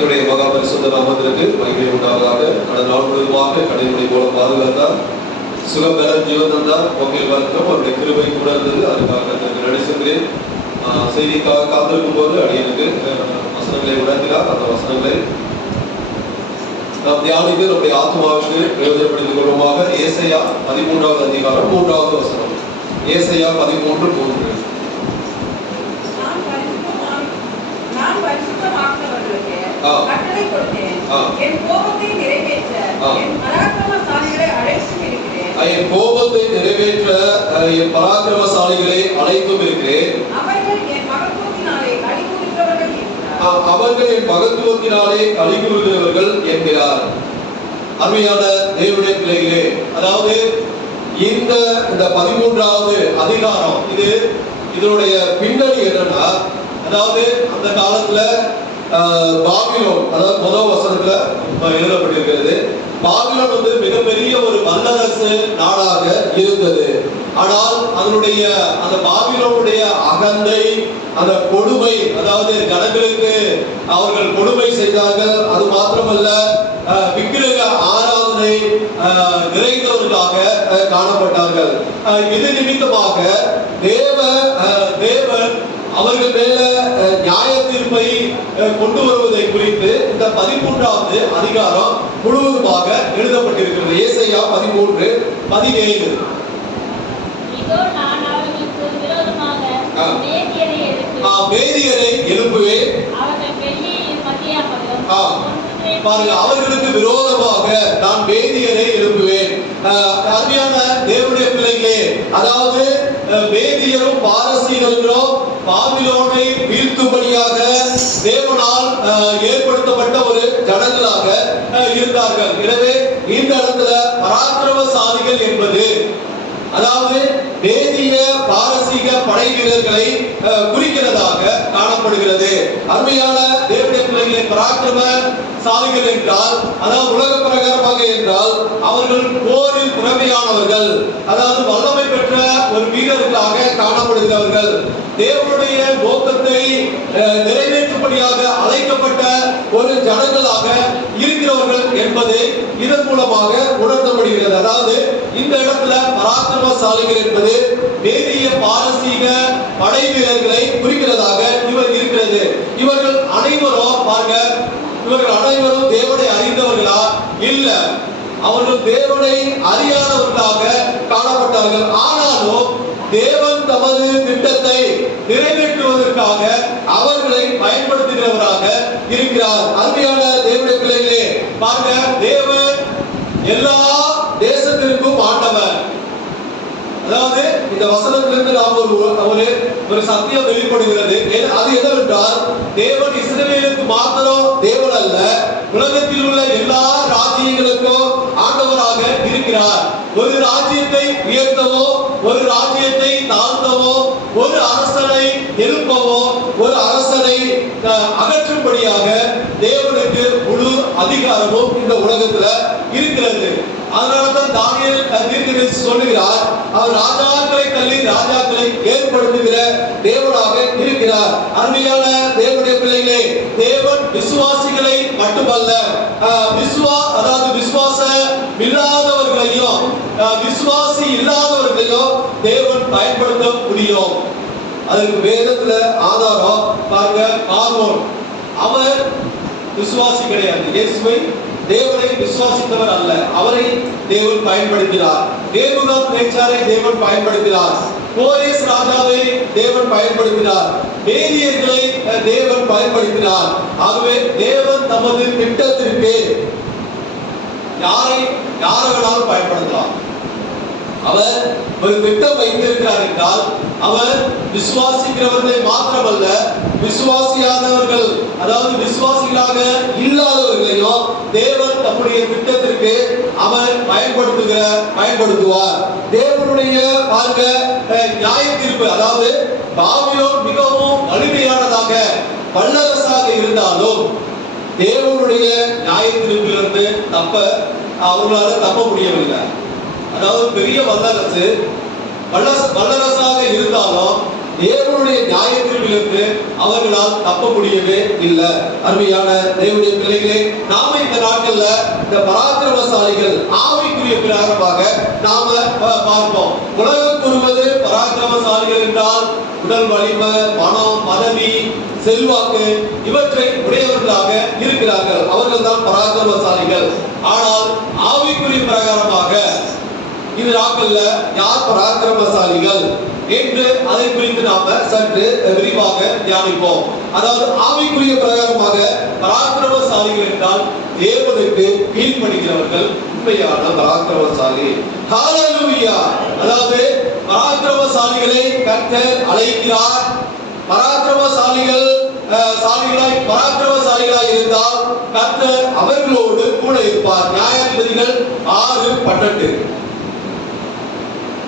கர்த்தருடைய மகா பரிசுத்த நாமத்திற்கு மகிமை உண்டாவதாக. கடந்த நாள் முழுவதுமாக கடைமுறை போல பாதுகாத்தார், சுகபலன் ஜீவன் தந்தார், பொங்கல் வர்க்கம் அவருடைய கிருபை கூட இருந்தது. அதுக்காக கர்த்தருக்கு நன்றி சொல்கிறேன். செய்திக்காக காத்திருக்கும் போது அடியனுக்கு வசனங்களை உணர்த்தினார். அந்த வசனங்களை நாம் தியானித்து நம்முடைய ஆத்மாவுக்கு பிரயோஜனப்படுத்திக் கொள்வோமாக. ஏசாயா 13வது அதிகாரம் 3வது வசனம். ஏசாயா 13:3. கட்டளை கொடுத்தேன், என் கோபத்தை நிறைவேற்ற என் பராக்கிரமசாலிகளை அழைத்தும் இருக்கிறேன். என் கோபத்தை நிறைவேற்ற என் பராக்கிரமசாலிகளை அழைத்தும் இருக்கிறேன். அவர்கள் என் மகத்துவத்தினாலே களிகூறுகிறவர்கள் என்கிறார். அவர்கள் என் மகத்துவத்தினாலே களிகூறுகிறவர்கள் என்கிறார். அருமையான தேவனுடைய பிள்ளைகளே, அதாவது இந்த 13வது அதிகாரம் இதனுடைய பின்னணி என்னன்னா, அதாவது அந்த காலத்துல பாபிலோன், அதாவது முதல் வசனத்துல எழுதப்பட்டிருக்கிறது, பாபிலோன் மிகப்பெரிய ஒரு வல்லரசு நாடாக இருந்தது. ஆனால் அதனுடைய அந்த பாபிலோனுடைய அகந்தை, அந்த கொடுமை, அதாவது ஜனங்களுக்கு அவர்கள் கொடுமை செய்தார்கள். அது மாத்திரமல்ல, விக்கிரக ஆராதனை நிறைந்தவர்களாக காணப்பட்டார்கள். இது நிமித்தமாக தேவன் அவர்கள் மேல நியாய தீர்ப்பை கொண்டு வருவதை குறித்து இந்த 13வது அதிகாரம் முழுவதுமாக எழுதப்பட்டிருக்கிறது. ஏசாயா 13:17. மேதியரை எழுப்புவேன், பாருங்க, அவர்களுக்கு விரோதமாக நான் மேதியரை எழுப்புவேன். அருமையான தேவனுடைய பிள்ளைகளே, அதாவது மேதியரும் பாரசீகர்களும் பாபிலோனை வீழ்த்தும்படியாக தேவனால் ஏற்படுத்தப்பட்ட ஒரு ஜனங்களாக இருந்தார்கள். எனவே இந்த இடத்துல பராக்கிரமசாலிகள் என்பது அதாவது மேதிய பாரசீக படை வீரர்களை குறிக்கிறதாக காணப்படுகிறது. அருமையான தேவனுடைய பிள்ளைகளை, பராக்கிரமசாலிகள் என்றால், அதாவது உலக பிரகாரமாக என்றால் அவர்கள் போரில் திறமையானவர்கள், அதாவது வல்லமை பெற்ற ஒரு வீரர்களாக காணப்படுகிறவர்கள், தேவனுடைய நோக்கத்தை நிறைவேற்றும்படியாக அழைக்கப்பட்ட ஒரு ஜனங்களாக இருக்கிறவர்கள் என்பதை இதன் மூலமாக உணர்த்தப்படுகிறது. அதாவது இந்த இடத்துல பராக்கிரமசாலிகள் என்பது மேதிய பாரசீக படை வீரர்களை குறிக்கிறதாக இருக்கிறது. இவர்கள் அனைவரும் பாருங்க, இவர்கள் அனைவரும் தேவனை அறிந்தவர்களா? இல்ல, அவர்கள் தேவனை அறியாதவர்களாக காணப்பட்டார்கள். ஆனாலும் தேவன் தமது திட்டத்தை நிறைவேற்றுவதற்காக அவர்களை பயன்படுத்துகிறவராக இருக்கிறார். அருமையான தேவனுடைய பிள்ளைகளே, பாருங்க, தேவன் எல்லா தேசத்திற்கும் ஆண்டவர். அதாவது இந்த வசனத்திலிருந்து நாம் ஒரு சத்தியம் வெளிப்படுகிறது. அது என்னவென்றால், தேவன் இஸ்ரவேலுக்கு மாத்திரம் தேவன் அல்ல, உலகத்தில் உள்ள எல்லா ராஜ்யங்களுக்கும் ஆண்டவராக இருக்கிறார். ஒரு ராஜ்யத்தை உயர்த்தவோ, ஒரு ராஜ்யத்தை தாழ்த்தவோ, ஒரு அரசனை எழுப்பவோ, ஒரு அரசனை அகற்றும்படியாக தேவனுக்கு முழு அதிகாரமும் இந்த உலகத்துல இருக்கிறது. அதனால்தான் தானியேல் தீர்க்கதரிசி சொல்லுகிறார், அவர் ராஜாக்களை தள்ளி ராஜாக்களை ஏற்படுத்துகிற தேவனாக இருக்கிறார். அருமையான தேவனுடைய பிள்ளைகளே, தேவன் விசுவாசிகளை மட்டுமல்ல, அதாவது விசுவாசம் இல்லாதவர்களையும் விசுவாசி இல்லாதவர்களையும் தேவன் பயன்படுத்த முடியும். அதுக்கு வேதத்துல ஆதாரம் பாருங்க. பார்வோன், அவர் விசுவாசி கிடையாது, இயேசுவை தேவனை விசுவாசித்தவர் அல்ல, அவரை தேவன் பயன்படுத்தினார். நேபுகாத்நேச்சாரை தேவன் பயன்படுத்தினார். கோரேஸ் ராஜாவை தேவன் பயன்படுத்தினார். மேதியர்களை தேவன் பயன்படுத்தினார். ஆகவே தேவன் தமது திட்டத்திற்கு யாரை வேணாலும் பயன்படுத்தலாம். அவர் ஒரு திட்டம் வைத்திருக்கிறார் என்றால், அவர் விசுவாசிக்கிறவர்களை மாத்திரமல்ல, விசுவாசியாதவர்கள், அதாவது விசுவாசிகளாக இல்லாதவர்களையும் தேவன் தம்முடைய திட்டத்திற்கு அவர் பயன்படுத்துவார். தேவனுடைய பாருங்க நியாய தீர்ப்பு, அதாவது பாபிலோன் மிகவும் வலிமையானதாக வல்லரசாக இருந்தாலும் தேவனுடைய நியாய தீர்ப்பிலிருந்து அவர்களால் தப்ப முடியவில்லை. அதாவது பெரிய வல்லரசாக இருந்தாலும் தேவனுடைய நியாயத்திலிருந்து அவர்களால் தப்ப முடியவே இல்லை. அருமையான தேவனுடைய பிள்ளைகளே, நாம இந்த நாட்கள்ல இந்த பராக்கிரமசாலிகள் ஆவிக்குரிய பிரகாரமாக நாம பார்ப்போம். உலகம் கூறுவது பராக்கிரமசாலிகள் என்றால் உடல் வலிமை, பணம், பதவி, செல்வாக்கு இவற்றை உடையவர்களாக இருக்கிறார்கள். அவர்கள் தான் பராக்கிரமசாலிகள். ஆனால் ஆவிக்குரிய பிரகாரமாக இந்த நாட்கள்ல யார் பராக்கிரமசாலிகள் என்று அதை குறித்து நாம சற்று விரிவாக தியானிப்போம். அதாவது ஆவிக்குரிய பிரகாரமாக பராக்கிரமசாலிகள் என்றால் தேவனுக்கு கீழ்ப்படிகிறவர்கள் உண்மையான பராக்கிரமசாலி. ஹalleluya. அதாவது பராக்கிரமசாலிகளை கர்த்தர் அழைக்கிறார். பராக்கிரமசாலிகளாய் இருந்தால் கர்த்தர் அவர்களோடு கூட இருப்பார். நியாயாதிபதிகள் 6:12.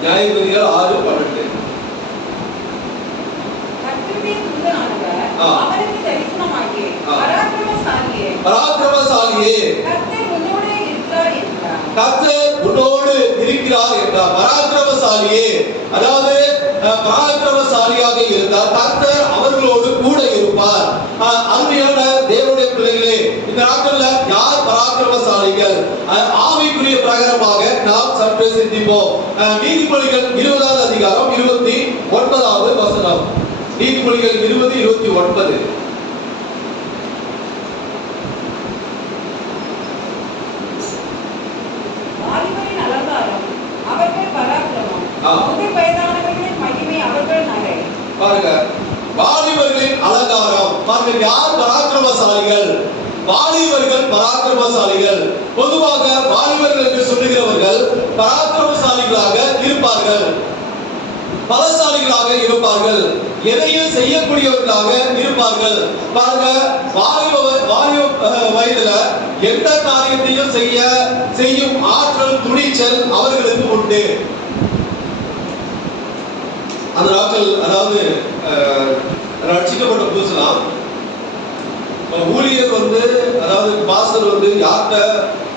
நியாயாதிபதிகள் 6:12. அவருக்கு தரிசனமாகி பராக்கிரமசாலியே கர்த்தர் உன்னோடு இருக்கிறார் என்றார். கர்த்தர் உன்னோடு இருக்கிறார் என்றார். பராக்கிரமசாலியே, அதாவது பராக்கிரமசாலியாக இருந்தால் கர்த்தர் அவர்களோடு கூட இருப்பார். அருமையான தேவனுடைய பிள்ளைகளே, இந்த நாட்கள்ல யார் பராக்கிரமசாலிகள்? ஆவிக்குரிய பிரகாரமாக நாம் சற்று சிந்திப்போம். நீதிமொழிகள் 20வது அதிகாரம் 29வது வசனம். நீதிமொழிகள் 20:29. வாலிபரின் அலங்காரம் அவர்கள் பராக்கிரமம், முதிர் வயதானவர்களின் மகிமை அவர்கள் நகை. பாருங்க, வாலிபர்களின் அலங்காரம். பாருங்க, யார் பராக்கிரமசாலிகள்? வாலிபர்கள் பராக்கிரமசாலிகள். பொதுவாக வாலிபர்கள் என்று சொல்லுகிறவர்கள் பராக்கிரமசாலிகளாக இருப்பார்கள், பலசாலிகளாக இருப்பார்கள், எதையும் செய்யக்கூடியவர்களாக இருப்பார்கள். பாருங்க, வாலிப வயதுல எந்த காரியத்தையும் செய்யும் ஆற்றல், துணிச்சல் அவர்களுக்கு உண்டு. அந்த நாட்கள், அதாவது ரட்சிக்கப்பட்ட புதுசுலாம் ஊழியர் அதாவது பாஸ்டர் யார்கிட்ட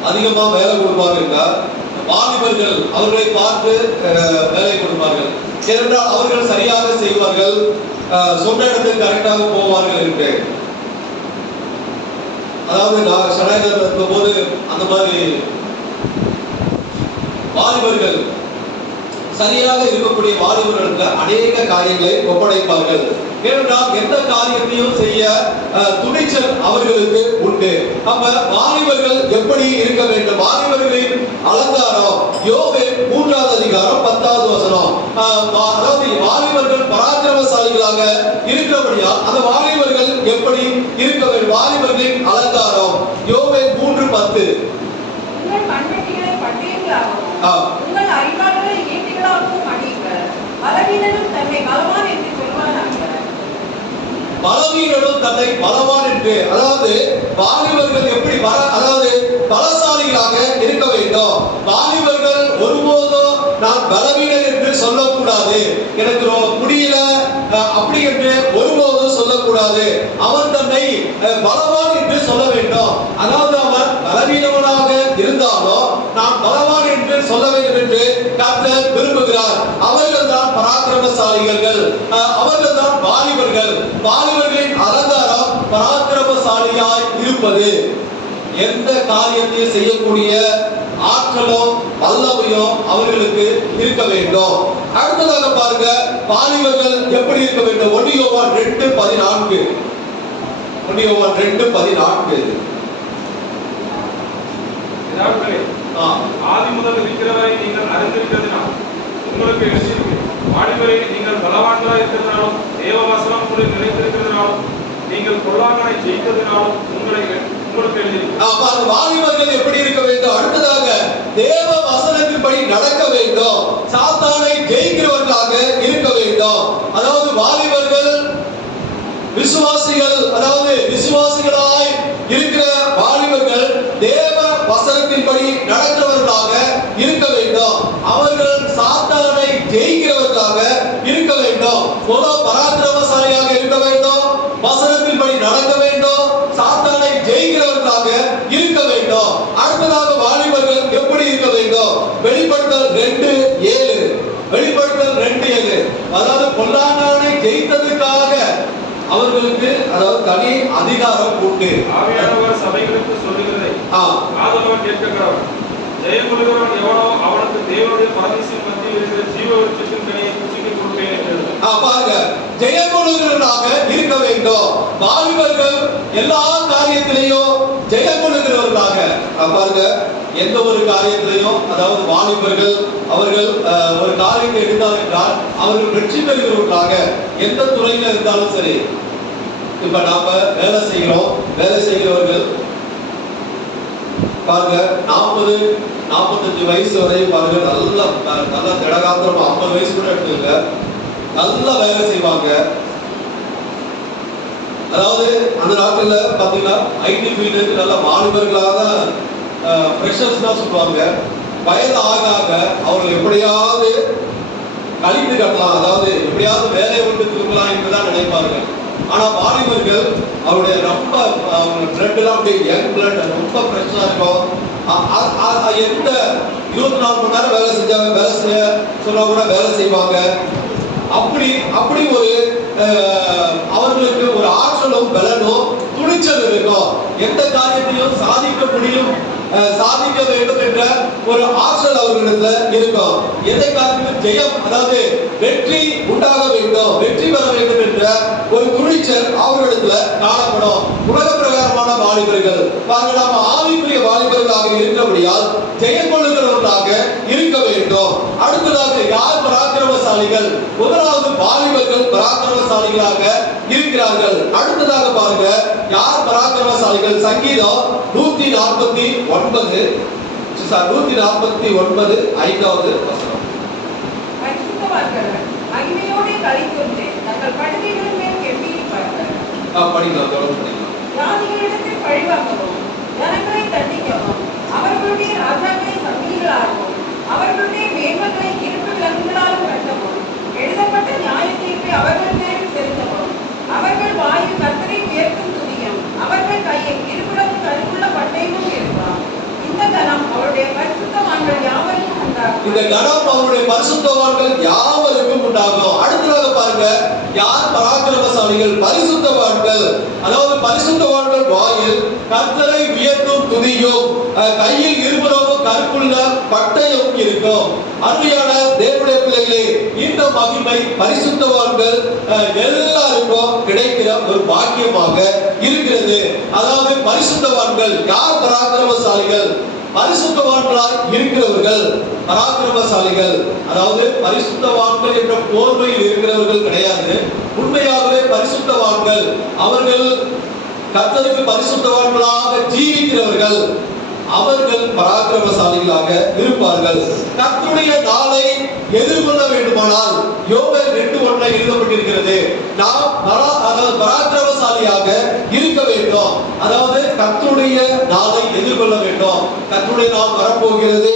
அதிகமா வேலை கொடுப்பார்கள்? வாலிபர்கள் அவர்களை பார்த்து வேலை கொடுப்பார்கள். ஏனென்றால் அவர்கள் சரியாக செய்வார்கள், சொன்ன இடத்துக்கு கரெக்டாக போவார்கள் என்று. அதாவது நான் சடையில் இருக்கும் போது அந்த மாதிரி வாலிபர்கள் சரியாக இருக்கக்கூடிய வாலிபர்களுக்கு அநேக காரியங்களை ஒப்படைப்பார்கள். ஏனென்றால் எந்த காரியத்தையும் செய்ய துணிச்சல் அவர்களுக்கு உண்டு. அப்ப வாலிபர்கள் எப்படி இருக்க வேண்டும்? வாலிபர்களின் அலங்காரம் யோவேல் 3வது அதிகாரம் 10வது வசனம். அதாவது வாலிபர்கள் பராக்கிரமசாலிகளாக இருக்கிறபடியால் அந்த வாலிபர்கள் எப்படி இருக்க வேண்டும்? வாலிபர்களின் அலங்காரம் யோவேல் 3:10. உங்கள் கண்வெட்டிகளை பட்டயங்களாகவும் உங்கள் அறிவாளர்களை ஈட்டிகளாகவும் அடியுங்கள். பலவீனனும் தன்னை பலவான் என்று சொல்வானாக. பலவீனனும் தன்னை பலவான் என்று, அதாவது வாலிபர்கள் எப்படி அதாவது பலசாலிகளாக இருக்க வேண்டும். வாலிபர்கள் ஒருபோதும் நான் பலவீனன் என்று சொல்லக்கூடாது, எனக்கு முடியல அப்படி என்று ஒருபோதும் சொல்லக்கூடாது. அவன் தன்னை பலவான் என்று சொல்ல வேண்டும். அதாவது அவன் பலவீனவனாக இருந்தாலும் நான் பலவான் என்று சொல்ல வேண்டும் என்று கர்த்தர் விரும்புகிறார். அவர்கள் தான் பராக்கிரமசாலிகள், அவர்கள் தான் வாலிபர்கள். வாலிபர்களின் அலங்காரம் பராக்கிரமசாலியாய் இருப்பது. எந்த காரியத்தையும் செய்யக்கூடிய ஆற்றலோ வல்லமையோ அவர்களுக்கு இருக்க வேண்டும். அடுத்ததாக பாருங்க, வாலிபர்கள் எப்படி இருக்க வேண்டும்? 1 யோவான் 2:14. 1 யோவான் 2:14. ஆதி முதல் இருக்கிறவரை நீங்கள் அறிந்திருக்கிறதுனால் உங்களுக்கு எழுதியிருக்கிறேன். வாலிபரை நீங்கள் பலவான்களாக இருக்கிறதுனாலும் தேவ வசனம் உங்களை நிலைத்திருக்கிறதுனாலும் நீங்கள் பொல்லாங்கனை ஜெயித்ததினாலும் உங்களுக்கு எழுதியிருக்கிறேன். வாலிபர்கள் எப்படி இருக்க வேண்டும்? அடுத்ததாக தேவ வசனத்தின்படி நடக்க வேண்டும், சாத்தானை ஜெயிக்கிறவர்களாக இருக்க வேண்டும். அதாவது வாலிபர்கள் விசுவாசிகள், அதாவது விசுவாசிகளாய் இருக்கிற வாலிபர்கள் தேவ வசனத்தின்படி நடக்கிறவர்களாக இருக்க வேண்டும். அவர்கள் சாத்தானை ஜெயிக்கிறவர்களாக இருக்க வேண்டும். பராக்கிரமசாலியாக இருக்க வேண்டும், வசனத்தின்படி நடக்க வேண்டும், சாத்தானை ஜெயிக்கிறவர்களாக இருக்க வேண்டும். அடுத்ததாக வாலிபர்கள் எப்படி இருக்க வேண்டும்? வெளிப்படுத்தல் 2:7. வெளிப்படுத்தல் 2:7. அதாவது பொல்லாங்கனை அவர்களுக்கு அதாவது தனி அதிகாரம் உண்டு. ஆவியானவர் சபைகளுக்கு சொல்லுகிறதை காதுள்ளவன் கேட்க கடவன். ஜெயம் கொள்கிறவன் எவனோ அவனுக்கு தேவனுடைய பரதேசின் மத்தியில் இருக்கிற ஜீவ விருட்சத்தின் கனியை புசிக்க கொடுப்பேன் என்று. பாருங்க, ஜெயம் கொள்கிறவர்களாக இருக்க வேண்டும். வாலிபர்கள் எல்லா காரியத்திலையும் ஜெயம் கொள்கிறவர்களாக பாருங்க. எந்த ஒரு காரியத்திலையும் அதாவது வாலிபர்கள் அவர்கள் ஒரு காரியத்தை எடுத்தால் என்றால் அவர்கள் வெற்றி பெறுகிறவர்களாக எந்த துறையில இருந்தாலும் சரி. இப்ப நாம வேலை செய்கிறோம், வேலை செய்கிறவர்கள் பாருங்க 40-45 வயசு வரை பாருங்க நல்ல திடகாத்திரமா 50 வயசு கூட எடுத்துங்க நல்லா வேலை செய்வாங்க. அதாவது அந்த நாட்கள்ல பாத்தீங்கன்னா ஐடி ஃபீல்டுக்கு நல்ல வாலிபர்களாக ஃப்ரெஷர்ஸ் தான் சொல்லுவாங்க. வயது ஆக ஆக அவர்கள் எப்படியாவது கழித்து கட்டலாம், அதாவது எப்படியாவது வேலையை விட்டு திரும்பலாம் என்றுதான் நினைப்பார்கள். ஆனா வாலிபர்கள் அவருடைய ரொம்ப பிளட் எல்லாம் அப்படியே யங் பிளட் ரொம்ப ஃப்ரெஷ்ஷா இருக்கும். எந்த 24 மணி நேரம் வேலை செய்ய சொன்னா கூட வேலை செய்வாங்க. அப்படி ஒரு அவர்களுக்கு ஒரு ஆற்றலும் பலனும் துணிச்சல் இருக்கும். எந்த காரியத்தையும் சாதிக்க முடியும், சாதிக்க வேண்டும் என்ற ஒரு ஆற்றல் அவர்களிடத்துல இருக்கும். எந்த காரியத்திலும் ஜெயம் அதாவது வெற்றி உண்டாக வேண்டும், வெற்றி பெற வேண்டும் என்ற ஒரு துணிச்சல் அவர்களிடத்துல காணப்படும். உலக பிரகாரமான வாலிபர்கள் பாருங்க, நாம் ஆவிக்குரிய வாலிபர்களாக இருக்கிறபடியால் ஜெயம் கொள்ளுகிறவர்களாக இருக்க வேண்டும். அடுத்ததாக யார் பராக்கிரமசாலிகள்? முதலாவது வாலிபர்கள் பராக்கிரமசாலிகளாக இருக்கிறார்கள். அடுத்ததாக பாருங்க, யார் பராக்கிரமசாலிகள்? சங்கீதம் 149 5வது வசனம். பரிசுத்தவான்கள் மகிமையோடு களிகூர்ந்து தங்கள் படுக்கைகளின் மேல் கெம்பீரிப்பார்கள். படிக்கலாம், தொடர்ந்து படிக்கலாம். ஜாதிகளிடத்தில் பழிவாங்கவும் ஜனங்களை தண்டிக்கவும் அவர்களுடைய ராஜாக்களை சங்கிலிகளாகவும் அவர்களுடைய மேன்மைகளை இருப்பு விலங்குகளாலும் கட்டவும் எழுதப்பட்ட நியாய தீர்ப்பை அவர்கள் பேரில் செலுத்தவும் அவர்கள் வாயில் கர்த்தரை உயர்த்தும் துதியும் அவர்கள் கையில் இருபுறமும் கருவுள்ள பட்டயமும் இருப்பார். இந்த கனம் அவருடைய பரிசுத்தவான்கள் யாவருக்கும் உண்டாகும். இந்த கனம் அவருடைய பரிசுத்தவான்கள் யாவருக்கும் உண்டாகும். அடுத்ததாக பாருங்க, யார் பராக்கிரமசாலிகள்? பரிசுத்தவான்கள். அதாவது பரிசுத்தவான்கள் வாயில் கர்த்தரை உயர்த்தும் துதியும் கையில் இருபுறமும் கருப்புள்ள பட்டயம் இருக்கும். அருமையான தேவனுடைய பிள்ளைகளே, இந்த மகிமை பரிசுத்தவான்கள் எல்லாருக்கும் கிடைக்கிற ஒரு பாக்கியமாக இருக்கிறது. அதாவது பரிசுத்தவான்கள் யார்? பராக்கிரமசாலிகள். பரிசுத்தவான்களாய் இருக்கிறவர்கள் பராக்கிரமசாலிகள். அதாவது பரிசுத்தவான்கள் என்ற போர்வையில் இருக்கிறவர்கள் கிடையாது. உண்மையாகவே பரிசுத்தவான்கள் அவர்கள் கர்த்தருக்கு பரிசுத்தவான்களாக ஜீவிக்கிறவர்கள். அவர்கள் பராக்கிரமசாலிகளாக இருப்பார்கள். கர்த்தருடைய நாளை எதிர்கொள்ள வேண்டுமானால் யோவேல் 2:1 எழுதப்பட்டிருக்கிறது, நாம் பராக்கிரமசாலியாக இருக்க வேண்டும். அதாவது கர்த்தருடைய நாளை எதிர்கொள்ள வேண்டும். கர்த்தருடைய நாள் வரப்போகிறது,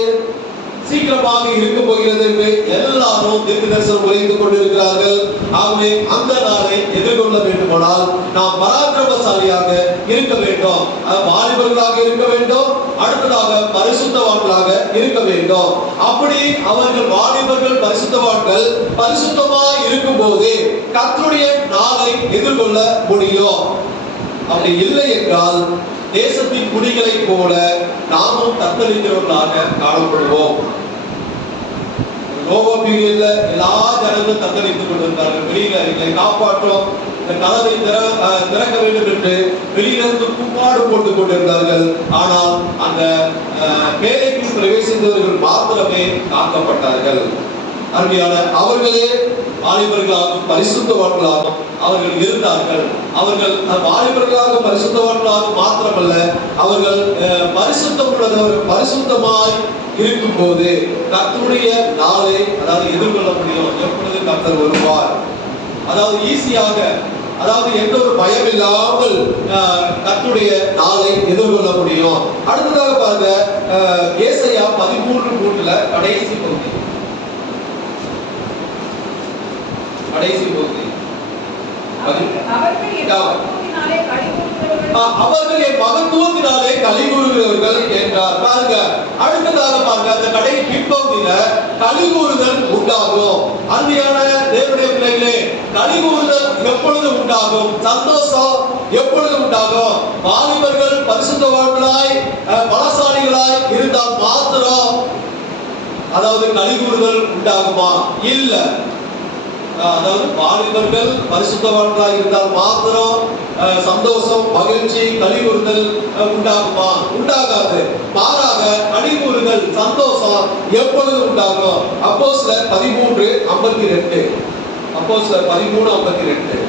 சீக்கிரமாக இருக்க போகிறது என்று எல்லாரும் தீர்க்கதரிசனம் உரைத்து கொண்டிருக்கிறார்கள். ஆகவே அந்த நாளை எதிர்கொள்ள வேண்டுமானால் நாம் பராக்கிரமசாலியாக இருக்க வேண்டும், வாலிபர்களாக இருக்க வேண்டும். அடுத்ததாக பரிசுத்தவான்களாக இருக்க வேண்டும். அப்படி அவர்கள் வாலிபர்கள் பரிசுத்தவான்கள் பரிசுத்தமாய் இருக்கும் போது கர்த்தருடைய நாளை எதிர்கொள்ள முடியும். அப்படி இல்லை என்றால் தேசத்தின் குடிகளை போல நாமும் தத்தளிக்கிறவர்களாக காணப்படுவோம். நோவா பீரியட்ல எல்லா ஜனங்களும் தத்தளித்துக் கொண்டிருந்தார்கள். வெளியில எங்களை காப்பாற்றும், இந்த கதவை திறக்க வேண்டும் என்று வெளியிலிருந்து கூப்பாடு போட்டுக் கொண்டிருந்தார்கள். ஆனால் அந்த பேழைக்குள் பிரவேசித்தவர்கள் மாத்திரமே காக்கப்பட்டார்கள். அருமையான அவர்களே வாலிபர்களாகவும் பரிசுத்தவான்களாகவும் அவர்கள் இருந்தார்கள். அவர்கள் வாலிபர்களாக பரிசுத்தவான்களாக மாத்திரமல்ல, அவர்கள் பரிசுத்தமாய் இருக்கும் போது கர்த்தருடைய நாளை அதாவது எதிர்கொள்ள முடியும். எப்பொழுது கர்த்தர் வருவார், அதாவது ஈஸியாக, அதாவது எந்த ஒரு பயம் இல்லாமல் கர்த்தருடைய நாளை எதிர்கொள்ள முடியும். அடுத்ததாக பாருங்க, ஏசாயா 13:3 கடைசி பகுதி. அவர்கள் களிகூர்கிறவர்கள் அவர்கள் என் மகத்துவத்தினாலே களி கூறுகிறவர்கள் என்றார். பாருங்க, அடுத்ததாக பாருங்க, அந்த கடை பின்பகுதியில களி கூறுதல் உண்டாகும். அருமையான தேவனுடைய பிள்ளைகளே, களி கூறுதல் எப்பொழுது உண்டாகும்? சந்தோஷம் எப்பொழுது உண்டாகும்? வாலிபர்கள் பரிசுத்தவான்களாய் பலசாலிகளாய் இருந்தால் மாத்திரம் அதாவது களி கூறுதல் உண்டாகுமா? இல்ல. அதாவது வாலிபர்கள் பரிசுத்தவான்களாய் இருந்தால் மாத்திரம் சந்தோஷம், மகிழ்ச்சி, களி கூறுதல் உண்டாகுமா? உண்டாகாது. மாறாக களி கூறுதல், சந்தோஷம் எப்பொழுது உண்டாகும்? அப்போஸ்தலர் 13:52. அப்போஸ்தலர் 13:52.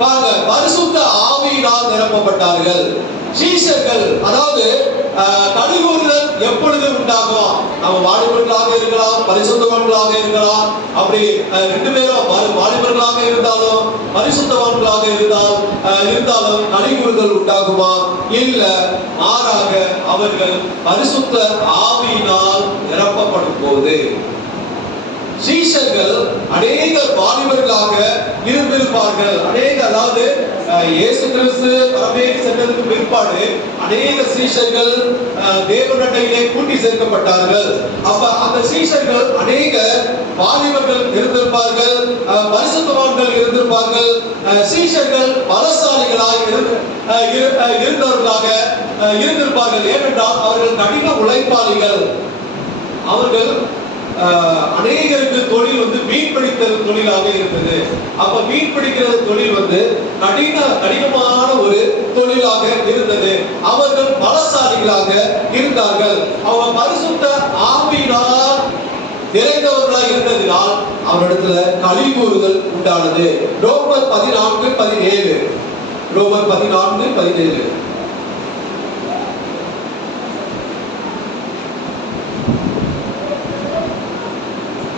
பாருங்க, பரிசுத்த ஆவியினால் நிரப்பப்பட்டார்கள் சீஷர்கள். அதாவது களி கூறுதல் எப்பொழுது உண்டாகும்? நம்ம வாலிபர்களாக இருக்கலாம், பரிசுத்தவான்களாக இருக்கலாம். அப்படி ரெண்டு பேரும் வாலிபர்களாக இருந்தாலும் பரிசுத்தவான்களாக இருந்தாலும் களி கூறுதல் உண்டாகுமா? இல்ல. மாறாக அவர்கள் பரிசுத்த ஆவியினால் நிரப்பப்படும் போது சீஷர்கள் அநேக வாலிபர்களாக இருந்திருப்பார்கள். அதாவது இயேசு கிறிஸ்து பரமேறி சென்றதுக்கு பிற்பாடு அநேக சீஷர்கள் தேவனண்டையிலே கூட்டி சேர்க்கப்பட்டார்கள். அப்ப அந்த சீஷர்கள் அநேக வாலிபர்கள் இருந்திருப்பார்கள், பரிசுத்தவான்கள் இருந்திருப்பார்கள். சீஷர்கள் பலசாலிகளாய் இருந்தவர்களாக இருந்திருப்பார்கள். ஏனென்றால் அவர்கள் கடின உழைப்பாளிகள். அவர்கள் அநேகருக்கு தொழில் மீன் பிடித்தல் தொழிலாக இருந்தது. அப்ப மீன் பிடிக்கிற தொழில் கடினமான ஒரு தொழிலாக இருந்தது. அவர்கள் பலசாலிகளாக இருந்தார்கள். அவங்க பரிசுத்த ஆவியினால் நிறைந்தவர்களாக இருந்ததினால் அவரிடத்துல களி கூறுதல் உண்டானது. ரோமர் 14:17. ரோமர் 14:17.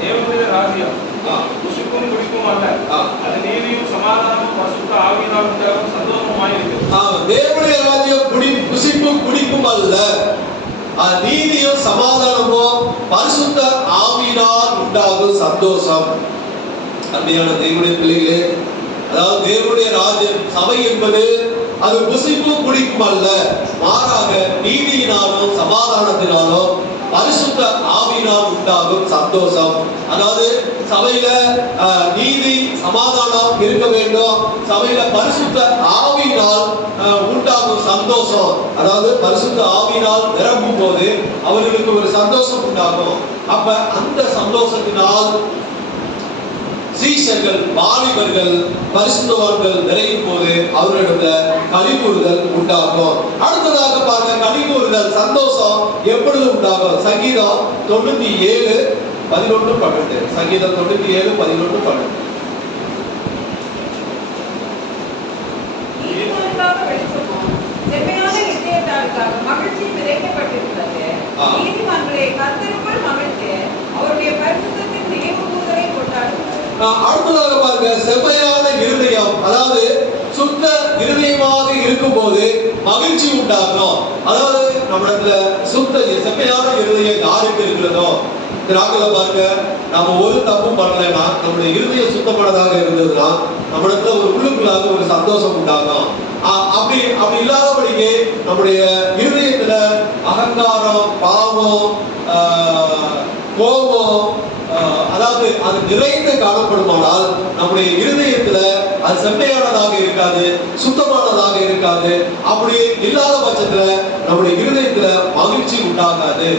தேவனுடைய ராஜ்யம் ருசிக்கும் குடிக்கும் அல்ல, அது நீதியும் சமாதானமும் பரிசுத்த ஆவியினால் உண்டாகும் சந்தோஷமாய் இருக்கிறது. தேவனுடைய ராஜ்யம் ருசிக்கும் குடிக்கும் அல்ல, நீதியும் சமாதானமும் பரிசுத்த ஆவியினால் உண்டாகும் சந்தோஷம். அருமையான தேவனுடைய பிள்ளைகளே, அதாவது தேவனுடைய ராஜ்யம் சபை என்பது அது ருசிக்கும் குடிக்கும் அல்ல, மாறாக நீதியினாலும் சமாதானத்தினாலும் பரிசுத்த ஆவியினால் உண்டாகும் சந்தோஷம். அதாவது சபையில நீதி சமாதானம் இருக்க வேண்டும். சபையில பரிசுத்த ஆவியினால் உண்டாகும் சந்தோஷம். அதாவது பரிசுத்த ஆவியினால் நிரம்பும் போது அவர்களுக்கு ஒரு சந்தோஷம் உண்டாகும். அப்ப அந்த சந்தோஷத்தினால் சீஷர்கள் வாலிபர்கள் பரிசுத்தவான்கள் நிறையும் போது அவர்களிடத்துல களி கூறுதல் உண்டாகும். அடுத்ததாக பாருங்க, களி கூறுதல் சந்தோஷம் எப்பொழுது உண்டாகும்? சங்கீதம் 97:11-12. சங்கீதம் 97:11-12. மகிழ்ச்சி விதைக்கப்பட்டிருக்கிறது. நீதிமான்களே கர்த்தருக்குள் மகிழ்ந்து அவருடைய பரிசுத்தத்தின் நினைவுகூறலை கொண்டாடுங்கள். அடுத்ததாக பாருங்க, செம்மையான இருதயம், அதாவது சுத்த இருதயமாக இருக்கும் போது மகிழ்ச்சி உண்டாகும். அதாவது நம்மிடத்துல செம்மையான இருதயம் யாருக்கு இருக்கிறதோ, பாருங்க, நம்ம ஒரு தப்பும் பண்ணலைன்னா நம்முடைய இருதயம் சுத்தமானதாக இருந்ததுன்னா நம்மிடத்துல ஒரு உள்ளுக்குள்ளாக ஒரு சந்தோஷம் உண்டாகும். அப்படி இல்லாதபடிக்கு நம்முடைய இருதயத்துல அகங்காரம், பாவம், கோபம், அதாவது அது நிறைந்து காணப்படுமானால் நம்முடைய இருதயத்துல அது செம்மையானதாக இருக்காது, சுத்தமானதாக இருக்காது. அப்படி இல்லாத பட்சத்துல நம்முடைய இருதயத்துல மகிழ்ச்சி உண்டாகாது,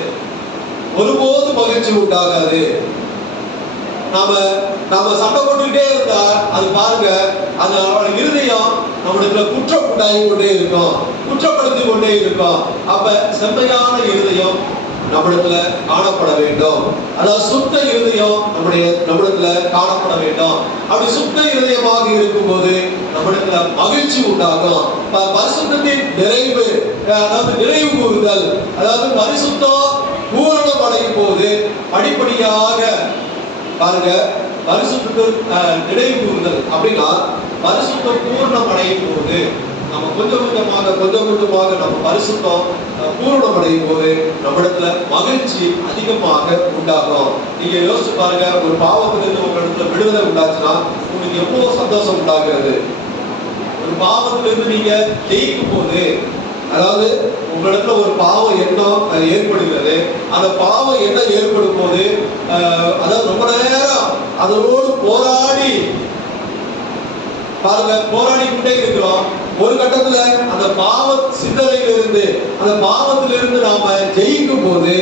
ஒருபோது மகிழ்ச்சி உண்டாகாது. நாம சண்டை போட்டுக்கிட்டே இருந்தா அது பாருங்க, அந்த இருதயம் நம்மளுக்கு குற்றம் உண்டாகி கொண்டே இருக்கும், குற்றப்படுத்தி கொண்டே இருக்கும். அப்ப செம்மையான இருதயம் நம்மிடத்துல காணப்பட வேண்டும். அதாவது சுத்த இருதயம் நம்மிடத்துல காணப்பட வேண்டும். அப்படி சுத்த இருதயமாக இருக்கும் போது நம்மிடத்துல மகிழ்ச்சி உண்டாகும். பரிசுத்தத்தின் நிறைவு, அதாவது நிறைவு கூறுதல், அதாவது பரிசுத்தம் பூரணம் அடையும் போது படிப்படியாக பாருங்க, பரிசுத்தத்தின் நிறைவு கூறுதல் அப்படின்னா பரிசுத்தம் பூரணம் அடையும் போது நம்ம கொஞ்சம் கொஞ்சமாக நம்ம பரிசுத்தம் பூரணம் அடையும் போது நம்மிடத்துல மகிழ்ச்சி அதிகமாக உண்டாகும். நீங்க யோசிச்சு பாருங்க, ஒரு பாவத்திலிருந்து உங்களிடத்துல விடுதலை உண்டாச்சுன்னா உங்களுக்கு எவ்வளவு சந்தோஷம் உண்டாகிறது. ஒரு பாவத்திலிருந்து நீங்க ஜெயிக்கும் போது, அதாவது உங்களிடத்துல ஒரு பாவ எண்ணம் ஏற்படுகிறது. அந்த பாவ எண்ணம் ஏற்படும் போது அதாவது ரொம்ப நேரம் அதோடு போராடி பாருங்க, போராடி கொண்டே இருக்கிறோம். ஒரு கட்டத்துல அந்த பாவ சிந்தனையிலிருந்து, அந்த பாவத்திலிருந்து நாம ஜெயிக்கும் போது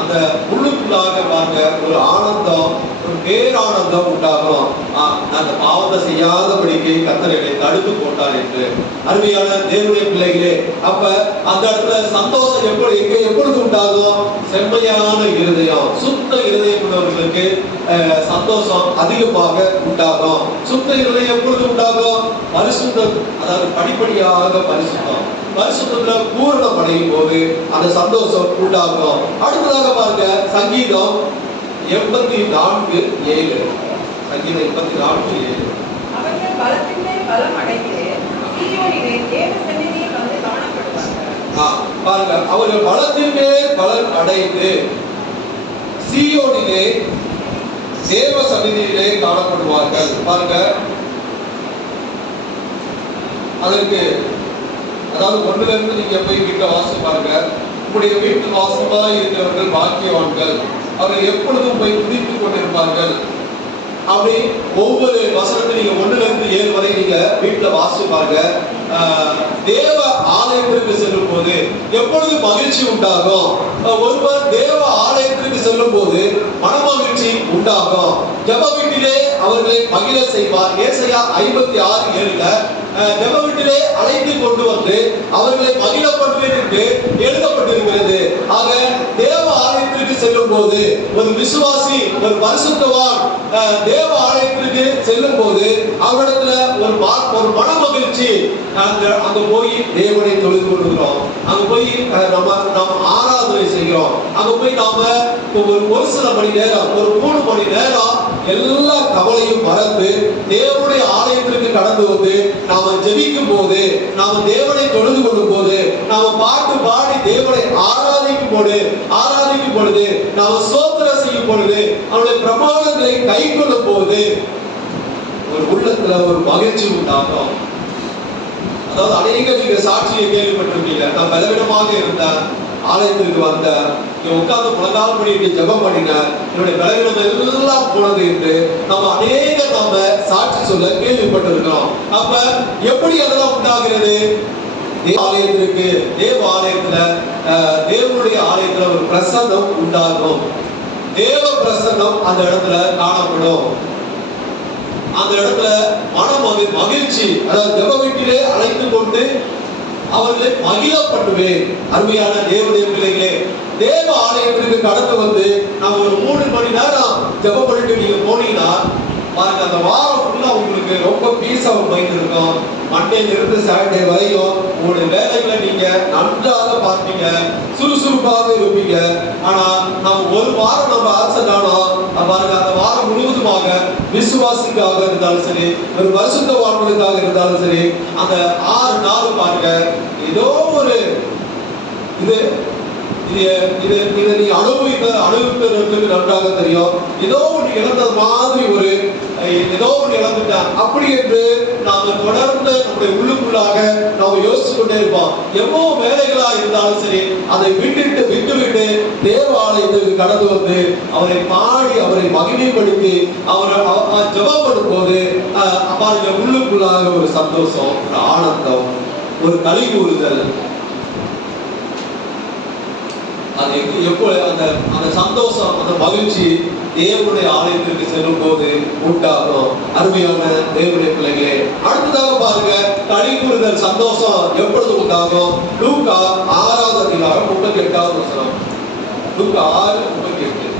அந்த உள்ளுக்குள்ளாக பாருங்க ஒரு ஆனந்தம், ஒரு பேரானந்தம் உண்டாகும். அந்த பாவத்தை செய்யாதபடிக்கு கர்த்தர் என்னை தடுத்து போட்டார் என்று. அருமையான தேவனுடைய பிள்ளைகளே, அப்ப அந்த இடத்துல சந்தோஷம் எப்பொழுது உண்டாகும்? செம்மையான இருதயம், சுத்த இருதயம் உள்ளவர்களுக்கு சந்தோஷம் அதிகமாக உண்டாகும். சுத்த இருதயம் எப்பொழுது உண்டாகும்? பரிசுத்தம், அதாவது படிப்படியாக பரிசுத்தத்துல பூரணம் அடையும் போது அந்த சந்தோஷம் உண்டாகும். அடுத்ததாக பாருங்க, சங்கீதம் 84:7. சங்கீதம் 84:7. அவர்கள் பலத்தின் மேல் பலம் அடைந்து சீயோனிலே தேவ சந்நிதியில் வந்து காணப்படுவார்கள். பாருங்க, அவர்கள் பலத்தின் மேல் பலம் அடைந்து சீயோனிலே தேவ சந்நிதியிலே காணப்படுவார்கள். பாருங்க, அதற்கு அதாவது 1ல இருந்து நீங்க போய் வீட்டை வாசம் பாருங்க. உங்களுடைய வீட்டு வாசமா இருக்கிறவர்கள் பாக்கியவான்கள், அவர்கள் எப்பொழுதும் போய் துதித்துக் கொண்டிருப்பார்கள். அப்படி ஒவ்வொரு வசனத்தையும் நீங்க 1ல இருந்து 7 வரை நீங்க வீட்டுல வாசிச்சு பாருங்க. தேவ ஆலயத்திற்கு செல்லும் போது எப்பொழுது மகிழ்ச்சி உண்டாகும்? ஒருவர் தேவ ஆலயத்திற்கு செல்லும் போது மனமகிழ்ச்சி உண்டாகும். ஜெப வீட்டிலே அவர்களை மகிழ செய்வார். ஏசாயா 56:7 ஜெப வீட்டிலே அழைத்து கொண்டு வந்து அவர்களை மகிழ பண்ணுவேன் என்று எழுதப்பட்டிருக்கிறது. ஆக தேவ ஆலயத்திற்கு செல்லும் போது ஒரு விசுவாசி, ஒரு பரிசுத்தவான் தேவ ஆலயத்திற்கு செல்லும் போது அவரிடத்துல ஒரு மன மகிழ்ச்சி. அங்க போய் தேவனை தொழுது கொள்கிறோம், அங்க போய் நம்ம ஆராதனை செய்கிறோம், அங்க போய் நாம ஒரு சில மணி நேரம், ஒரு 3 மணி நேரம் எல்லா கவலையும் மறந்து தேவனுடைய ஆலயத்திற்கு கடந்து வந்து நாம ஜெபிக்கும் போது, நாம தேவனை தொழுது கொள்ளும் போது, நாம பாட்டு பாடி தேவனை ஆராதிக்கும் பொழுது, நாம சோத்திரம் செய்யும் பொழுது, அவருடைய பிரமாணங்களை கை கொள்ளும் போது ஒரு உள்ளத்துல ஒரு மகிழ்ச்சி உண்டாகும். அதாவது அநேக நீங்க சாட்சியை கேள்விப்பட்டிருக்கீங்க. நான் பலவீனமாக இருந்தேன், ஆலயத்திற்கு வந்த, உட்கார்ந்து முழங்கால் பண்ணிட்டு ஜெபம் பண்ணினேன், என்னுடைய பலவீனம் எல்லாம் போனது என்று நாம சாட்சி சொல்ல கேள்விப்பட்டிருக்கிறோம். அப்ப எப்படி அதெல்லாம் உண்டாகிறது? தேவ ஆலயத்துல தேவனுடைய ஆலயத்துல ஒரு பிரசன்னம் உண்டாகும். தேவ பிரசன்னம் அந்த இடத்துல காணப்படும். அந்த இடத்துல மகிழ்ச்சி, அதாவது ஜெப வீட்டிலே அழைத்து கொண்டு அவர்களை மகிழ பண்ணுவேன். அருமையான தேவனுடைய பிள்ளைகளே, தேவ ஆலயத்திற்கு கடந்து வந்து நம்ம ஒரு 3 மணி நேரம் ஜெபம் பண்ணிட்டு நீங்க போனீங்கன்னா பாருங்க, அந்த வாரம் ஃபுல்லா உங்களுக்கு ரொம்ப பீஸ் ஆஃப் மைண்ட் இருக்கும். மண்டேல இருந்து சாட்டர்டே வரையும் உங்களுடைய வேலைகளை நீங்க நன்றாக பார்ப்பீங்க, சுறுசுறுப்பாக இருப்பீங்க. ஆனா நம்ம ஒரு வாரம் நம்ம ஆப்சென்ட் ஆனோம் பாருங்க, அந்த வாரம் முழுவதுமாக விசுவாசிக்காக இருந்தாலும் சரி, ஒரு பரிசுத்தவான்களுக்காக இருந்தாலும் சரி, அந்த 6 நாள் பாருங்க ஏதோ ஒரு இது நீ அனுபவித்தவர்களுக்கு நன்றாக தெரியும். ஏதோ ஒன்று இழந்த மாதிரி ஏதோ ஒன்று இழந்துட்டான் அப்படி என்று நாம தொடர்ந்து நம்முடைய உள்ளுக்குள்ளாக நாம் யோசிச்சு கொண்டே இருப்போம். எவ்வளவு வேலைகளா இருந்தாலும் சரி, அதை விட்டுவிட்டு தேவ ஆலயத்திற்கு கடந்து வந்து அவரை பாடி, அவரை மகிமைப்படுத்தி, அவரை ஜெபம் பண்ணும் போது பாருங்க உள்ளுக்குள்ளாக ஒரு சந்தோஷம், ஒரு ஆனந்தம், ஒரு களி கூறுதல். அது எப்போ அந்த சந்தோஷம், அந்த மகிழ்ச்சி தேவனுடைய ஆலயத்திற்கு செல்லும் போது உண்டாகும். அருமையான தேவனுடைய பிள்ளைகளே, அடுத்ததாக பாருங்க, களி கூறுதல், சந்தோஷம் எப்பொழுது உண்டாகும்? லூக்கா 6:38 வசனம். லூக்கா 6:38.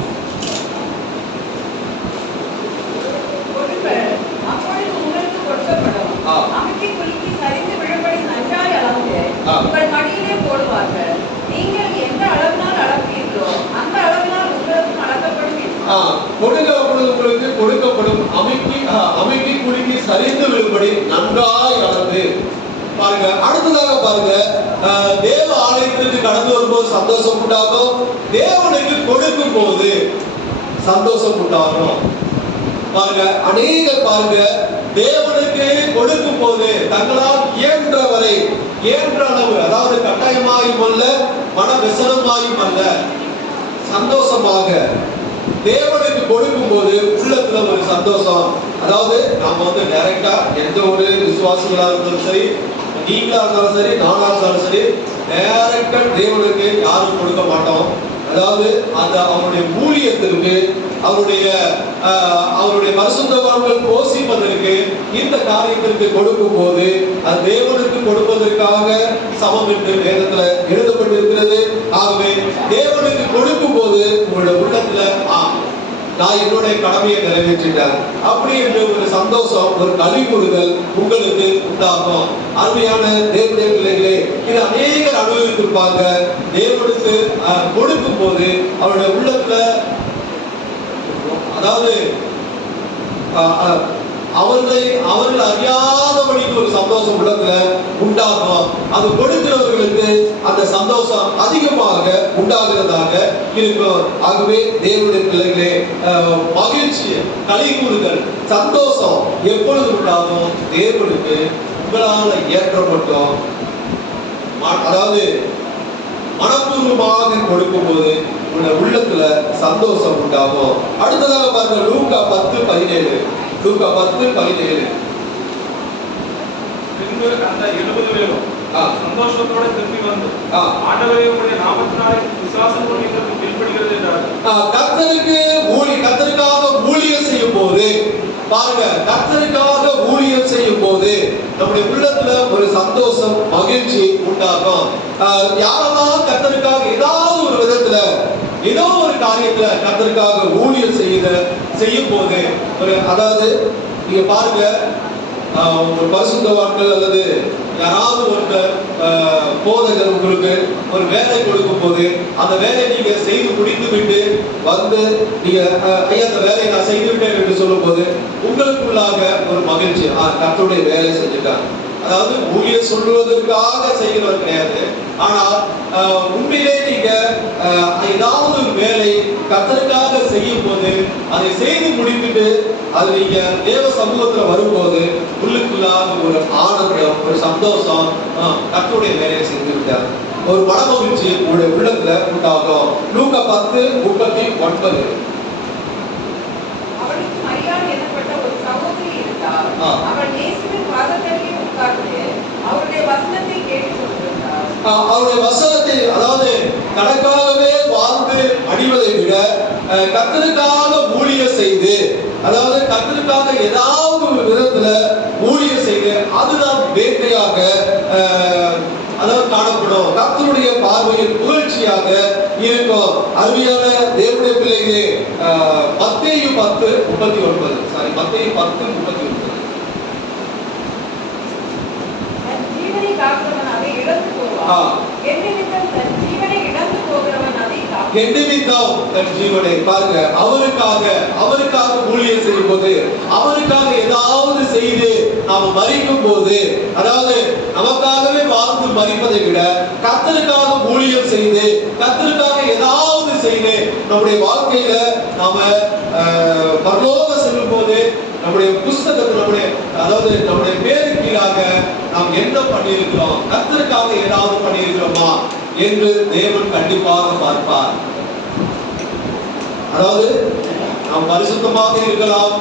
அப்பொழுது உங்களுக்கு கொடுக்கப்படும், அமைக்கி குலுக்கி சரிந்து விழும்படி நன்றாய் அளந்து உங்கள் மடியிலே போடுவார்கள். நீங்கள் எந்த அளவினால் அளப்பீர்களோ அந்த அளவினால் உங்களுக்கும் அளக்கப்படும். உங்களுக்கு கொடுக்கப்படும், அமைக்கி குலுக்கி சரிந்து விழும்படி நன்றாய் அளந்து. பாருங்க, அடுத்ததாக பாருங்க, தேவ ஆலயத்திற்கு கடந்து வரும்போது சந்தோஷம் உண்டாகும். தேவனுக்கு கொடுக்கும் போது சந்தோஷம் உண்டாகும். பாருங்க, அநேகர் பாருங்க, தேவனுக்கு கொடுக்கும் போது தங்களால் இயன்றவரை, இயன்ற அளவு, அதாவது கட்டாயமாயும் அல்ல, மன விசனமாயும் அல்ல, சந்தோஷமாக தேவனுக்கு கொடுக்கும் போது உள்ளத்துல ஒரு சந்தோஷம். அதாவது நாம டைரக்டா எந்த ஒரு விசுவாசிகளா இருந்தாலும் சரி, நீங்களா இருந்தாலும் சரி, நானா இருந்தாலும் சரி, டைரக்டா தேவனுக்கு யாரும் கொடுக்க மாட்டோம். அதாவது அந்த அவருடைய ஊழியத்திற்கு, அவருடைய பரிசுத்தவான்கள் போஷிப்பதற்கு, இந்த காரியத்திற்கு கொடுக்கும் போது அது தேவனுக்கு கொடுப்பதற்காக சமம் என்று வேதத்துல எழுதப்பட்டிருக்கிறது. ஆகவே தேவனுக்கு கொடுக்கும் போது உங்களுடைய உள்ளத்துல நான் என்னுடைய கடமையை நிறைவேற்றிட்டேன் அப்படி என்று ஒரு சந்தோஷம், ஒரு கலிகூறுதல் உங்களுக்கு உண்டாகும். அருமையான தேவனுடைய பிள்ளைகளே, இது அநேகர் அனுபவித்திருப்பாங்க. தேவனுக்கு கொடுக்கும் போது அவருடைய உள்ளத்துல, அதாவது அவர்கள் அறியாதபடிக்கு ஒரு சந்தோஷம் உள்ளத்துல உண்டாகும். அது கொடுக்கிறவர்களுக்கு அந்த சந்தோஷம் அதிகமாக உண்டாகிறதாக இருக்கும். ஆகவே தேவனுடைய பிள்ளைகளே, மகிழ்ச்சி, களிகூறுதல், சந்தோஷம் எப்பொழுது உண்டாகும்? தேவனுக்கு உங்களால ஏற்ற மட்டும், அதாவது மனப்பூர்வமாக கொடுக்கும் போது உங்களுடைய உள்ளத்துல சந்தோஷம் உண்டாகும். அடுத்ததாக பாருங்க, லூக்கா 10:17. லூக்கா 10:17. பின்பு அந்த 70 பேரும் சந்தோஷத்தோட திரும்பி வந்து ஆண்டவரே உம்முடைய நாமத்தினாலே விசுவாசம் கொண்டவர்களுக்கு கீழ்ப்படிகிறது என்றார்கள். கர்த்தருக்காக ஊழியம் செய்யும் போது பாருங்க, கர்த்தருக்காக ஊழியம் செய்யும் போது நம்முடைய உள்ளத்துல ஒரு சந்தோஷம், மகிழ்ச்சி உண்டாகும். யாரெல்லாம் கர்த்தருக்காக ஏதாவது ஒரு விதத்துல, ஏதோ ஒரு காரியத்துல கர்த்தருக்காக ஊழியம் செய்யும் போது அதாவது நீங்க பாருங்க, ஒரு பரிசுத்தவான்கள் அல்லது யாராவது ஒருத்தர் போதகர் உங்களுக்கு ஒரு வேலை கொடுக்கும் போது அந்த வேலையை நீங்க செய்து முடித்து விட்டு வந்து நீங்க ஐயா அந்த வேலையை நான் செய்து விட்டேன் என்று சொல்லும் போது உங்களுக்குள்ளாக ஒரு மகிழ்ச்சி, கர்த்தருடைய வேலை செஞ்சுட்டாங்க. அதாவது ஊழியர் சொல்வதற்காக செய்கிறவர் கிடையாது. ஆனால் உண்மையிலே நீங்க ஏதாவது ஒரு வேலை கர்த்தருக்காக செய்யும் போது அதை செய்து முடித்துட்டு அது நீங்க தேவ சமூகத்துல வரும்போது உள்ளுக்குள்ளாக ஒரு ஆனந்தம், ஒரு சந்தோஷம், கர்த்தருடைய வேலையை செஞ்சு விட்டார், ஒரு மனமகிழ்ச்சி உங்களுடைய உள்ளத்துல உண்டாகும். லூக்கா 10:39. அவளுக்கு மரியாள் எனப்பட்ட ஒரு சகோதரி இருந்தார். அவள் இயேசுவின் பாதத்தடியில் உட்கார்ந்து அவருடைய வசனத்தை கேட்டுக் கொண்டிருந்தார். அவருடைய வசனத்தை, அதாவது தனக்காகவே வாழ்ந்து அடிவதை விட கர்த்தருக்காக ஊழியம் செய்து, அதாவது கர்த்தருக்காக ஏதாவது ஒரு விதத்துல ஊழியம் செய்து அதுதான் வேட்டையாக அதாவது காணப்படும், கர்த்தருடைய பார்வையில் புகழ்ச்சியாக இருக்கும். அருமையான தேவனுடைய பிள்ளைகளே, மத்தேயு 10:39. மத்தேயு 10:39. ஜீவனை காக்கிறவன் அதை இழந்து போவான். என் நிமித்தம் தன் ஜீவனை இழந்து போகிறவன் அதை காப்பான். என் நிமித்தம் தன் ஜீவனை, பாருங்க, அவருக்காக ஊழியம் செய்யும் போது, அவருக்காக ஏதாவது செய்து நாம மரிக்கும் போது, அதாவது நமக்காகவே வாழ்ந்து மரிப்பதை விட கர்த்தருக்காக ஊழியம் செய்து, கர்த்தருக்காக ஏதாவது செய்து நம்முடைய வாழ்க்கையில நாம பரலோகம் செல்லும் போது நம்முடைய புஸ்தகத்தில் நம்முடைய பேரு கீழாக நாம் என்ன பண்ணியிருக்கிறோம், கர்த்தருக்காக ஏதாவது பண்ணியிருக்கிறோமா என்று தேவன் கண்டிப்பாக பார்ப்பார். அதாவது நாம் பரிசுத்தமாக இருக்கலாம்,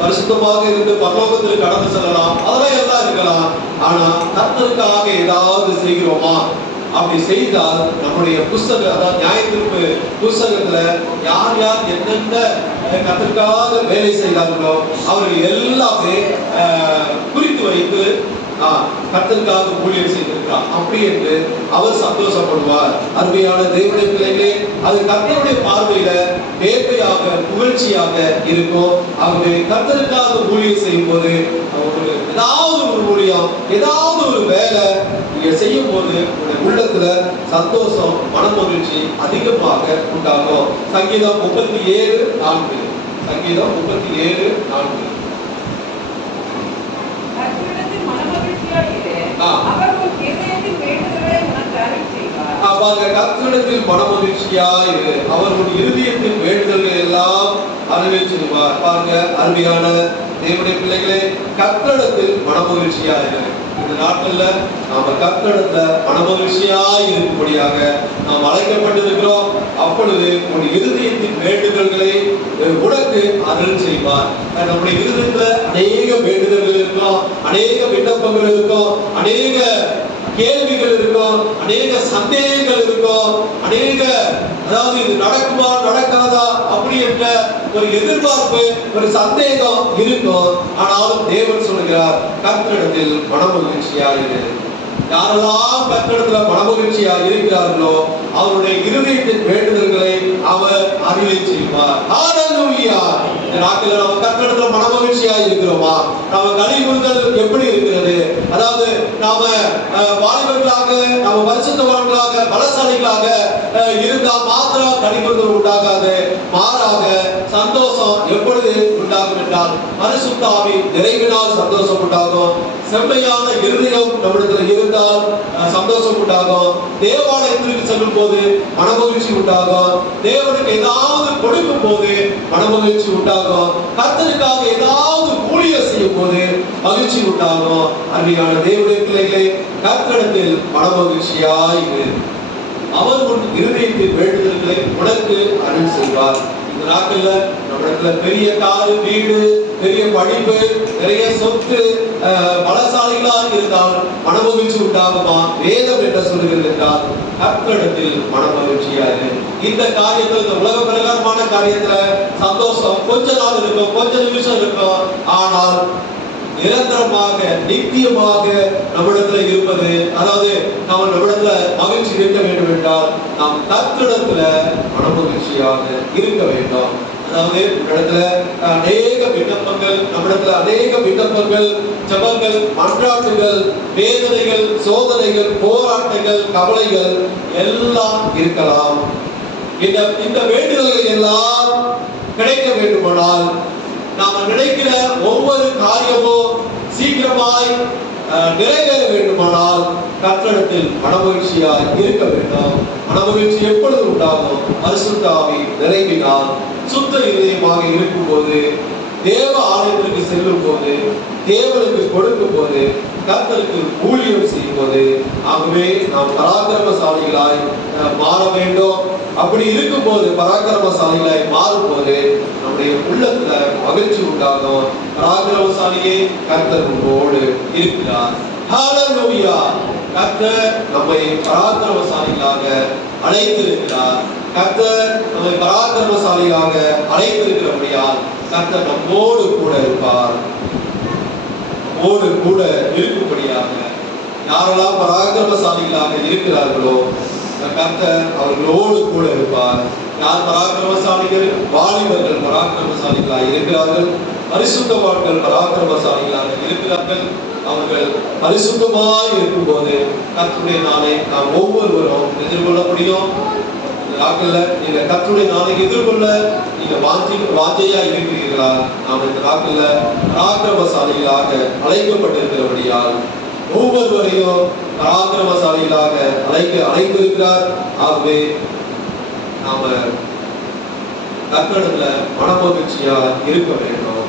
பரிசுத்தமாக இருந்து பரலோகத்தில் கடந்து செல்லலாம், அதெல்லாம் எல்லாம் இருக்கலாம். ஆனா கர்த்தருக்காக ஏதாவது செய்கிறோமா? அப்படி செய்தால் நம்முடைய புஸ்தகம், அதாவது நியாயத்தீர்ப்பு புஸ்தகத்துல யார் யார் என்னென்ன கர்த்தருக்காக வேலை செய்தார்களோ அவர்கள் எல்லாமே குறித்து வைத்து கர்த்தருக்காக ஊழியம் செய்திருக்கிறார் அப்படி என்று அவர் சந்தோஷப்படுவார். அருமையான தேவனுடைய பிள்ளைகளே, அது கர்த்தருடைய பார்வையில வேட்டையாக, புகழ்ச்சியாக இருக்கும். ஆகவே கர்த்தருக்காக ஊழியம் செய்யும் போது ஏதாவது ஒரு ஊழியம், ஏதாவது ஒரு வேலை நீங்க செய்யும் போது உள்ளத்துல சந்தோஷம், மனமகிழ்ச்சி அதிகமாக உண்டாகும். சங்கீதம் 37:4. சங்கீதம் 37:4. பாருங்க, கர்த்தரிடத்தில் மனமகிழ்ச்சியா இரு, அவர்களுடைய இருதயத்தின் வேண்டுதல்கள் எல்லாம் நிறைவேற்றுவார். பாருங்க, அருமையான தேவனுடைய பிள்ளைகளே, கர்த்தரிடத்தில் மனமகிழ்ச்சியா இரு. இந்த நாட்கள்ல நாம கர்த்தரிடத்துல மனமகிழ்ச்சியா இருக்கும்படியாக நாம் அழைக்கப்பட்டிருக்கிறோம். அப்பொழுது உன் இருதயத்தின் வேண்டுதல்களை உனக்கு அருள் செய்வார். நம்முடைய இருதயத்துல அநேக வேண்டுதல்கள் இருக்கும், அநேக விண்ணப்பங்கள் இருக்கும், அநேக கேள்விகள் இருக்கும், அநேக சந்தேகங்கள் இருக்கும், அநேக அதாவது இது நடக்குமா நடக்காதா அப்படி என்ற ஒரு எதிர்பார்ப்பு, ஒரு சந்தேகம் இருக்கும். ஆனாலும் தேவன் சொல்கிறார், கர்த்தரிடத்தில் மனமகிழ்ச்சியாயிரு. யாரெல்லாம் கர்த்தரிடத்துல மனமகிழ்ச்சியா இருக்கிறார்களோ அவருடைய இருதயத்தின் வேண்டுதல்களை அவர் அருளை செய்வார். ஹல்லேலூயா. இந்த நாட்களில் நம்ம கர்த்தரிடத்துல மனமகிழ்ச்சியா இருக்கிறோமா? நம்ம கலிமுறுதல் எப்படி இருக்கிறது? அதாவது நாம வாலிபர்களாக, நாம பரிசுத்தவான்களாக, பலசாலிகளாக இருந்தால் மாத்திரம் கலிமுறுதல் உண்டாகாது. மாறாக சந்தோஷம் எப்பொழுது உண்டாகும் என்றால் பரிசுத்த ஆவி நிறைவினால் சந்தோஷம் உண்டாகும். செம்மையான இருதயம் நம்மிடத்தில் இருந்தால் சந்தோஷம் உண்டாகும். தேவாலயத்திற்கு செல்லும் போது மனமகிழ்ச்சி உண்டாகும். தேவனுக்கு ஏதாவது கொடுக்கும் போது மனமகிழ்ச்சி உண்டாகும். கர்த்தருக்காக ஏதாவது ஊழியம் செய்யும் போது மகிழ்ச்சி உண்டாகும். அருமையான தேவனுடைய பிள்ளைகளே, கர்த்தரிடத்தில் மனமகிழ்ச்சியாயிரு. அவர் உன் இருதயத்தின் வேண்டுதல்களை உனக்கு அருள் செய்வார். இந்த நாட்கள்ல நம்மிடத்துல பெரிய காரு, வீடு, பெரிய படிப்பு, நிறைய சொத்து, பலசாலிகளாக இருந்தால் மனமகிழ்ச்சி உண்டாகுமா? வேதம் என்ன சொல்லுகிறது என்றால் கர்த்தரிடத்தில் மனமகிழ்ச்சியாரு. இந்த காரியத்தில், இந்த உலக பிரகாரமான காரியத்துல சந்தோஷம் கொஞ்ச நாள் இருக்கும், கொஞ்ச நிமிஷம் இருக்கும். ஆனால் நிரந்தரமாக, நித்தியமாக நம்மிடத்துல இருப்பது, அதாவது நம்ம நம்மிடத்துல மகிழ்ச்சி இருக்க வேண்டும் என்றால் நாம் கர்த்தரிடத்துல மனமகிழ்ச்சியாக இருக்க வேண்டும். அதாவது நம்மிடத்துல அநேக விண்ணப்பங்கள், நம்மிடத்துல அநேக விண்ணப்பங்கள், ஜெபங்கள், மன்றாட்டுகள், வேதனைகள், சோதனைகள், போராட்டங்கள், கவலைகள் எல்லாம் இருக்கலாம். இந்த வேண்டுதல்கள் எல்லாம் கிடைக்க வேண்டுமானால் நாம நினைக்கிற ஒவ்வொரு காரியமும் சீக்கிரமாய் நிறைவேற வேண்டுமானால் கர்த்தரிடத்தில் மனமகிழ்ச்சியாய் இருக்க வேண்டும். மனமகிழ்ச்சி எப்பொழுது உண்டாகும்? பரிசுத்த ஆவி நிறைவினால், சுத்த இதயமாக இருக்கும் போது, தேவ ஆலயத்திற்கு செல்லும் போது, தேவனுக்கு கொடுக்கும் போது, கர்த்தருக்கு ஊழியம் செய்யும் போது. ஆகவே நாம் பராக்கிரமசாலிகளாய் மாற வேண்டும். அப்படி இருக்கும் போது, பராக்கிரமசாலிகளாய் மாறும் போது நம்முடைய உள்ளத்துல மகிழ்ச்சி உண்டாகும். பராக்கிரமசாலியே கர்த்தர் உங்களோடு இருக்கிறார். ஹல்லேலூயா. கர்த்தர் நம்மை பராக்கிரமசாலிகளாக அழைத்திருக்கிறார். கர்த்தர் நம்மை பராக்கிரமசாலியாக அழைத்திருக்கிறபடியால் கர்த்தர் நம்மோடு கூட இருப்பார். நம்மோடு கூட இருக்கும்படியாக யாரெல்லாம் பராக்கிரமசாலிகளாக இருக்கிறார்களோ கர்த்தர் அவர்களோடு கூட இருப்பார். யார் பராக்கிரமசாலிகள்? வாலிபர்கள் பராக்கிரமசாலிகளாக இருக்கிறார்கள். பரிசுத்தவான்கள் பராக்கிரமசாலிகளாக இருக்கிறார்கள். அவர்கள் பரிசுத்தமாய் இருக்கும்போது கர்த்தருடைய நாளை நாம் ஒவ்வொருவரும் எதிர்கொள்ள முடியும். இந்த நாட்கள்ல நீங்க கர்த்தருடைய நாளை எதிர்கொள்ள நீங்க வாஞ்சையா இருக்கிறீர்களா? நாம் இந்த நாட்கள்ல பராக்கிரமசாலிகளாக அழைக்கப்பட்டிருக்கிறபடியால் ஒவ்வொருவரையும் பராக்கிரமசாலிகளாக அழைத்திருக்கிறார். ஆகவே நாம கர்த்தரிடத்துல மனமகிழ்ச்சியா இருக்க வேண்டும்.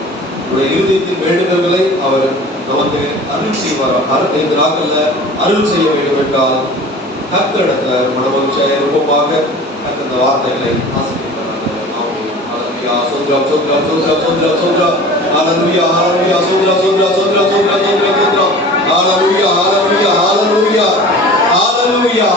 இருதயத்தின் வேண்டுதல்களை அவர் நமக்கு அருள் செய்வார். இந்த நாட்கள்ல அருள் செய்ய வேண்டும் என்றால் கர்த்தரிடத்துல மனமகிழ்ச்சியா இருப்போமாக. கர்த்தர் இந்த வார்த்தைகளை ஆசீர்வதிப்பாராக. சோத்ரா சோத்ரா சோத்ரா சோத்ரா சோத்ரா. ஹல்லேலூயா ஹல்லேலூயா. சோத்ரா சோத்ரா சோத்ரா சோத்ரா சோத்ரா சோத்ரா. ஹல்லேலூயா ஹல்லேலூயா ஹல்லேலூயா ஹல்லேலூயா.